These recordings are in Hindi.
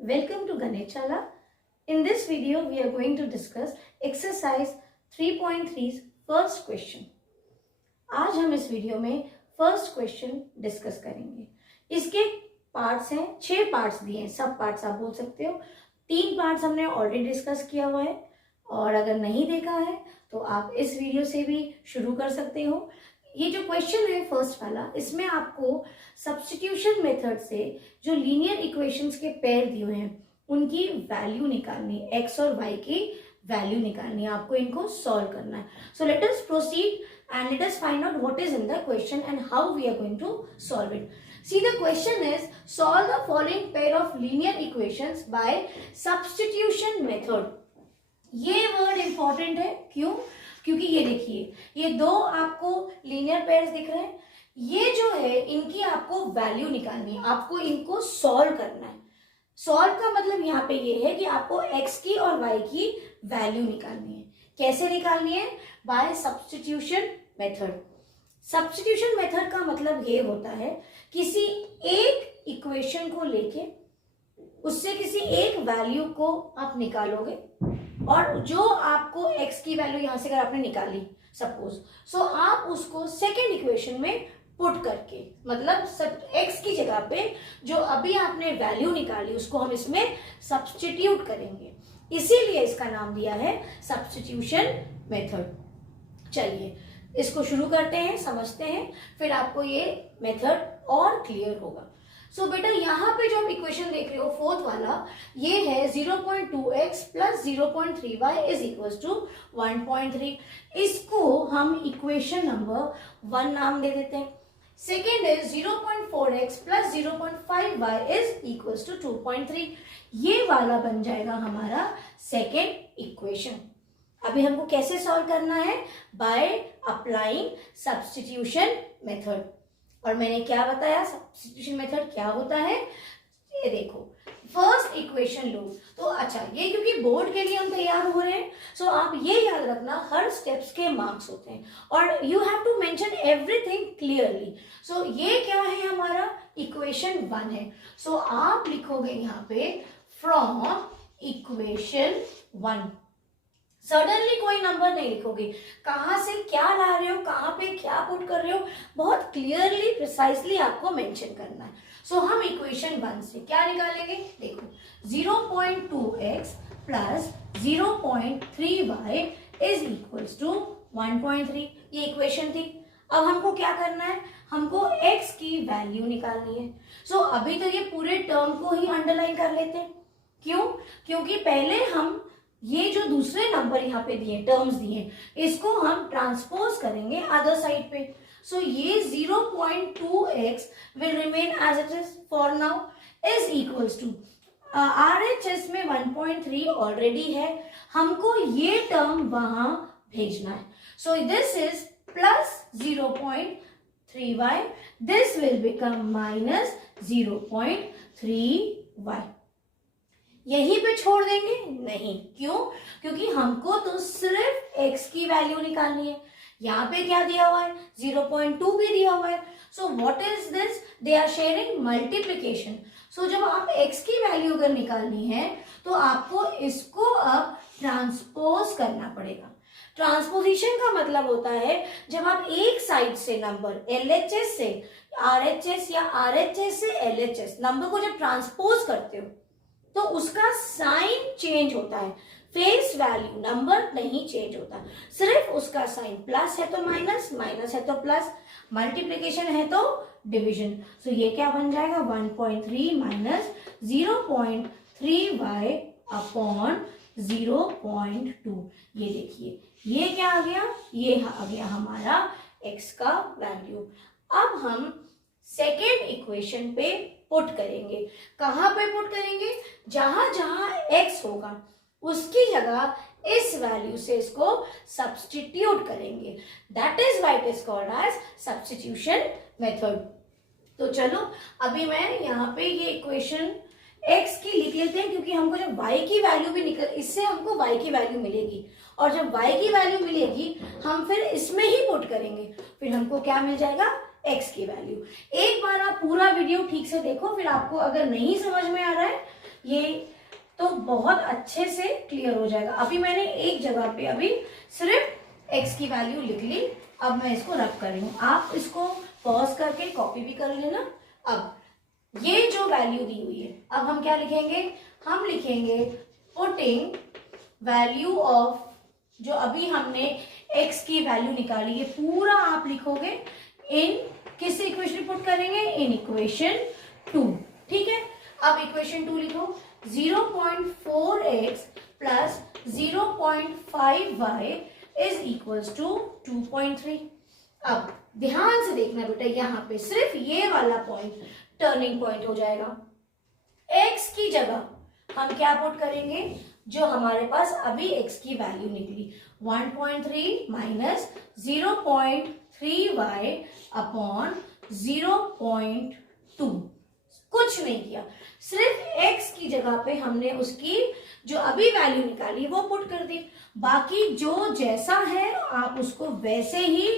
Welcome to Ganechala. In this video, we are going to discuss exercise 3.3's first question. आज हम इस वीडियो में फर्स्ट क्वेश्चन डिस्कस करेंगे. इसके पार्ट्स हैं, 6 पार्ट्स दिए हैं, सब पार्ट्स आप बोल सकते हो. 3 पार्ट्स हमने ऑलरेडी डिस्कस किया हुआ है और अगर नहीं देखा है तो आप इस वीडियो से भी शुरू कर सकते हो. ये जो क्वेश्चन है फर्स्ट वाला, इसमें आपको सब्स्टिट्यूशन मेथड से जो लीनियर इक्वेशंस के पेयर दिए हुए हैं उनकी वैल्यू निकालनी है, एक्स और वाई की वैल्यू निकालनी है. आपको इनको सॉल्व करना है. So let us proceed and let us find out what is in the question and how we are going to solve it. See, the question is solve the following pair of linear equations by substitution method. ये वर्ड इंपॉर्टेंट है. क्यों? क्योंकि ये देखिए, ये दो आपको लीनियर पेयर्स दिख रहे हैं. ये जो है इनकी आपको वैल्यू निकालनी है, आपको इनको सॉल्व करना है. सॉल्व का मतलब यहाँ पे ये है कि आपको x की और y की वैल्यू निकालनी है. कैसे निकालनी है? By substitution method. Substitution method का मतलब ये होता है किसी एक इक्वेशन को लेके उससे किसी एक वैल्यू को आप निकालोगे और जो आपको x की वैल्यू यहां से अगर आपने निकाली सपोज, सो आप उसको सेकेंड इक्वेशन में पुट करके, मतलब x की जगह पे जो अभी आपने वैल्यू निकाली उसको हम इसमें सब्स्टिट्यूट करेंगे. इसीलिए इसका नाम दिया है सब्स्टिट्यूशन मेथड. चलिए इसको शुरू करते हैं, समझते हैं, फिर आपको ये मेथड और क्लियर होगा. सो बेटा यहाँ पे जो आप इक्वेशन देख रहे हो फोर्थ वाला, ये है 0.2x plus 0.3y is equal to 1.3. इसको हम इक्वेशन नंबर 1 नाम दे देते हैं. Second is 0.4x plus 0.5y is equal to 2.3. ये वाला बन जाएगा हमारा सेकेंड इक्वेशन. अभी हमको कैसे सॉल्व करना है? By applying substitution method. और मैंने क्या बताया सब्स्टिट्यूशन मेथड क्या होता है? ये देखो, फर्स्ट इक्वेशन लो तो अच्छा, ये क्योंकि बोर्ड के लिए हम तैयार हो रहे हैं, सो आप ये याद रखना हर स्टेप्स के मार्क्स होते हैं और you have to mention everything clearly. So ये क्या है? हमारा इक्वेशन 1 है. सो आप लिखोगे यहाँ पे फ्रॉम इक्वेशन 1. सडनली कोई नंबर नहीं लिखोगे, कहां से क्या ला रहे हो, कहां पे क्या पुट कर रहे हो, बहुत क्लियरली प्रिसाइसली आपको मेंशन करना है. सो हम इक्वेशन 1 से क्या निकालेंगे? देखो 0.2x plus 0.3y is equals to 1.3. ये इक्वेशन थी. अब हमको क्या करना है? हमको x की वैल्यू निकालनी है. सो अभी तो ये पूरे टर्म को ही अंडरलाइन कर लेते हैं. क्यों? क्योंकि पहले हम ये जो दूसरे नंबर यहाँ पे दिए, टर्म्स दिए, इसको हम ट्रांसपोज करेंगे अदर साइड पे. सो ये 0.2x will remain as it is for now is equals to RHS में 1.3 ऑलरेडी है, हमको ये टर्म वहां भेजना है. सो this is plus 0.3y, this will become minus 0.3y. यहीं पे छोड़ देंगे? नहीं. क्यों? क्योंकि हमको तो सिर्फ x की वैल्यू निकालनी है. यहाँ पे क्या दिया हुआ है? 0.2 भी दिया हुआ है. So what is this? They are sharing multiplication. So जब आप x की वैल्यू अगर निकालनी है तो आपको इसको अब ट्रांसपोज करना पड़ेगा. ट्रांसपोजिशन का मतलब होता है जब आप एक साइड से नंबर LHS से RHS या RHS से LHS नंबर को जब ट्रांसपोज करते हो तो उसका साइन चेंज होता है. फेस वैल्यू नंबर नहीं चेंज होता, सिर्फ उसका साइन. प्लस है तो माइनस, माइनस है तो प्लस, मल्टीप्लीकेशन है तो डिवीजन. सो ये क्या बन जाएगा? 1.3 माइनस 0.3y अपॉन 0.2. ये देखिए, ये क्या आ गया? ये आ गया हमारा x का वैल्यू. अब हम सेकेंड इक्वेशन पे पुट करेंगे. कहां पे पुट करेंगे? जहां जहां x होगा उसकी जगह इस वैल्यू से इसको सब्स्टिट्यूट करेंगे. That is why it is called as substitution method. तो चलो अभी मैं यहाँ पे ये इक्वेशन x की लिख लेते हैं, क्योंकि हमको जब y की वैल्यू भी निकल, इससे हमको y की वैल्यू मिलेगी और जब y की वैल्यू मिलेगी हम फिर इसमें ही पुट करेंगे, फिर हमको क्या मिल जाएगा? x की वैल्यू. एक बार आप पूरा वीडियो ठीक से देखो, फिर आपको अगर नहीं समझ में आ रहा है ये तो बहुत अच्छे से क्लियर हो जाएगा। अभी मैंने एक जगह पे अभी सिर्फ x की वैल्यू लिख ली, अब मैं इसको रब कर रही हूँ। आप इसको पॉज करके कॉपी भी कर लेना। अब ये जो वैल्यू दी हुई है, अब हम क्या लिखेंगे, हम लिखेंगे पुटिंग वैल्यू ऑफ, जो अभी हमने x की वैल्यू निकाली, ये पूरा आप लिखोगे इन किस इक्वेशन पुट करेंगे, इन इक्वेशन 2। ठीक है, अब इक्वेशन 2 लिखो, 0.4x plus 0.5y is equals to 2.3। अब ध्यान से देखना बेटा, यहाँ पे सिर्फ ये वाला पॉइंट टर्निंग पॉइंट हो जाएगा। x की जगह हम क्या पुट करेंगे, जो हमारे पास अभी x की वैल्यू निकली 1.3 माइनस 0.3y अपॉन 0.2। कुछ नहीं किया, सिर्फ x की जगह पे हमने उसकी जो अभी वैल्यू निकाली वो पुट कर दी। बाकी जो जैसा है आप उसको वैसे ही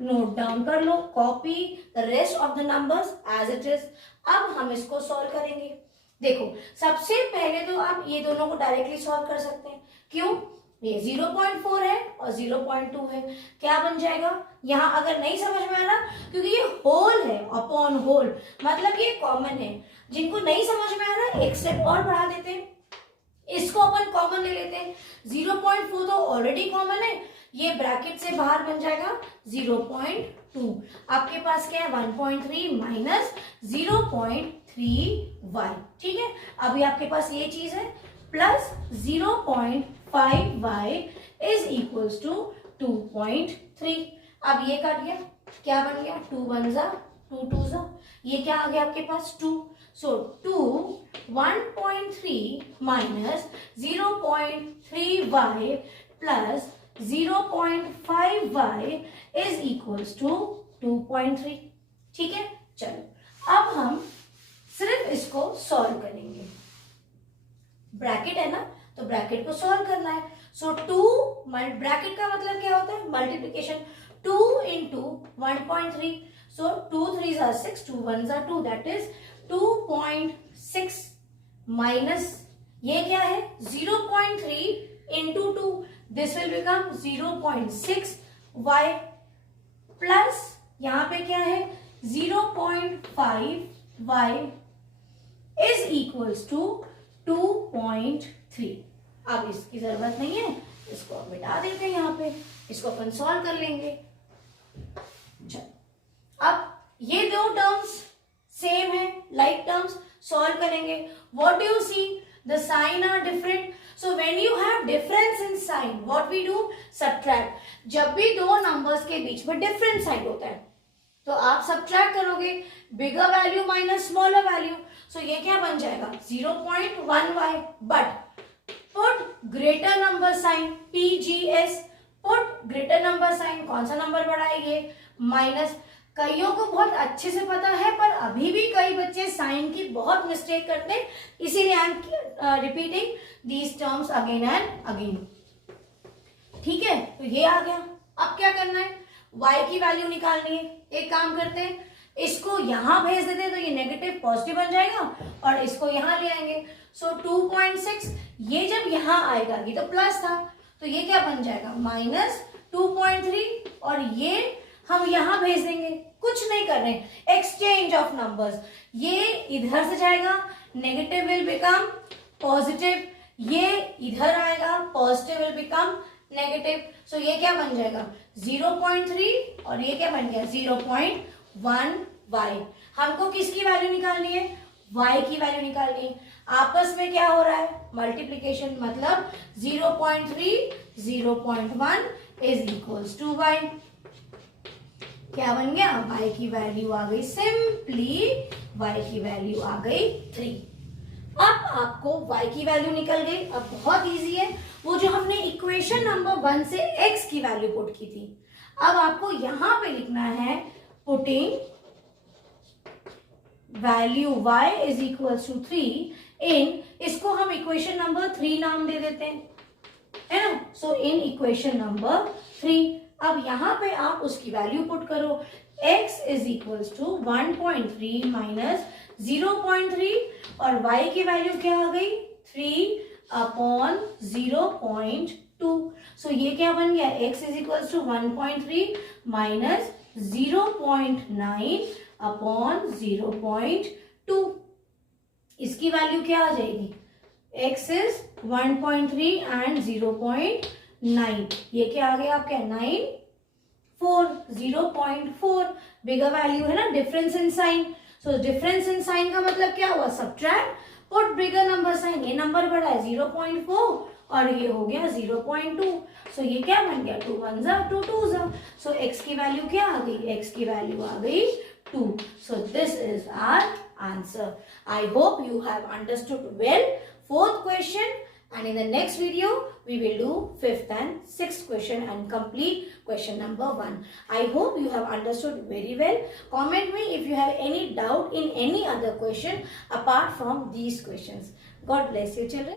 नोट डाउन कर लो, copy the rest of the numbers as it is. अब हम इसको सॉल्व करेंगे। देखो, सबसे पहले तो आप ये दोनों को डायरेक्टली सॉल्व कर सकते हैं। क्यों, ये 0.4 है और 0.2 है, क्या बन जाएगा। यहाँ अगर नहीं समझ में आ रहा, क्योंकि ये होल है अपॉन होल, मतलब ये कॉमन है। जिनको नहीं समझ में आ रहा, एक स्टेप और बढ़ा देते हैं, इसको अपन कॉमन ले लेते हैं। 0.4 तो ऑलरेडी कॉमन है, ये ब्रैकेट से बाहर बन जाएगा 0.2। आपके पास क्या है, 1.3 माइनस 0.3y। ठीक है, अभी आपके पास ये चीज है, plus 0.5y is equals to 2.3। अब ये कट गया, क्या बन गया, 2 1 जा 2 2 जा, ये क्या आ गया आपके पास 2। So 2 1.3 minus 0.3y plus 0.5y is equals to 2.3। ठीक है, चलो अब हम सिर्फ इसको सॉल्व करेंगे। ब्रैकेट है ना, तो ब्रैकेट को सॉल्व करना है। सो 2 ब्रैकेट का मतलब क्या होता है, multiplication. 2 into 1.3, so 2 3 are 6, 2 1 are 2, that is 2.6 minus ये क्या है 0.3 into 2, this will become 0.6y plus यहां पे क्या है 0.5y इज इक्वल्स टू 2.3। अब इसकी जरूरत नहीं है, इसको अब मिटा देते हैं, यहाँ पे इसको अपन सॉल्व कर लेंगे। अब ये दो टर्म्स सेम है, लाइक टर्म्स, सॉल्व करेंगे। What do you see, the sign are different, so when you have difference in sign what we do, subtract. जब भी दो नंबर्स के बीच में डिफरेंट साइन होता है तो आप सब्ट्रैक्ट करोगे, bigger value minus smaller value, so ये क्या बन जाएगा 0.1y, but put greater number sign PGS, put greater number sign, कौन सा नंबर बड़ा है ये, माइनस। कईयों को बहुत अच्छे से पता है, पर अभी भी कई बच्चे साइन की बहुत मिस्टेक करते हैं, इसीलिए I am repeating these terms again and again. ठीक है, तो ये आ गया। अब क्या करना है, y की वैल्यू निकालनी है। एक काम करते हैं, इसको यहां भेज देते हैं तो ये नेगेटिव पॉजिटिव बन जाएगा और इसको यहां ले आएंगे। सो 2.6 ये जब यहां आएगा, ये तो प्लस था, तो ये क्या बन जाएगा माइनस 2.3 और ये हम यहां भेज देंगे। कुछ नहीं कर रहे, एक्सचेंज ऑफ नंबर्स। ये इधर से जाएगा, नेगेटिव विल बिकम पॉजिटिव, ये इधर आएगा, पॉजिटिव विल बिकम नेगेटिव। सो ये क्या बन जाएगा 0.3 और ये क्या बन गया 0.1y। हमको किसकी वैल्यू निकालनी है, y की वैल्यू निकालनी है। आपस में क्या हो रहा है, मल्टीप्लीकेशन, मतलब 0.3 0.1 इज इक्वल्स टू y। क्या बन गया, y की वैल्यू आ गई, सिंपली y की वैल्यू आ गई 3। अब आपको y की वैल्यू निकल गई। अब बहुत इजी है, वो जो हमने इक्वेशन नंबर 1 से x की वैल्यू पुट की थी, अब आपको यहां पे लिखना है putting value y is equal to 3 in, इसको हम इक्वेशन नंबर 3 नाम दे देते हैं, है ना। सो इन इक्वेशन नंबर 3, अब यहां पे आप उसकी वैल्यू पुट करो, x is equal to 1.3 minus 0.3 और y की वैल्यू क्या आ गई 3/0.2। सो ये क्या बन गया x is equal to 1.3 minus 0.9/0.2। इसकी वैल्यू क्या आ जाएगी x इज 1.3 एंड 0.9, ये क्या आ गया आपका 0.4 बिगर वैल्यू है ना, difference in sign. So difference in sign का मतलब क्या हुआ subtract, put bigger number sign. ये नंबर बड़ा है 0.4 और ये हो गया 0.2। सो ये क्या बन गया 2 1 जा 2 2 जा। सो x की वैल्यू क्या आ गई, x की वैल्यू आ गई 2। So this is our answer. I hope you have understood well fourth question, and in the next video we will do 5th and 6th question and complete question number 1. I hope you have understood very well. Comment me if you have any doubt in any other question apart from these questions. God bless you children.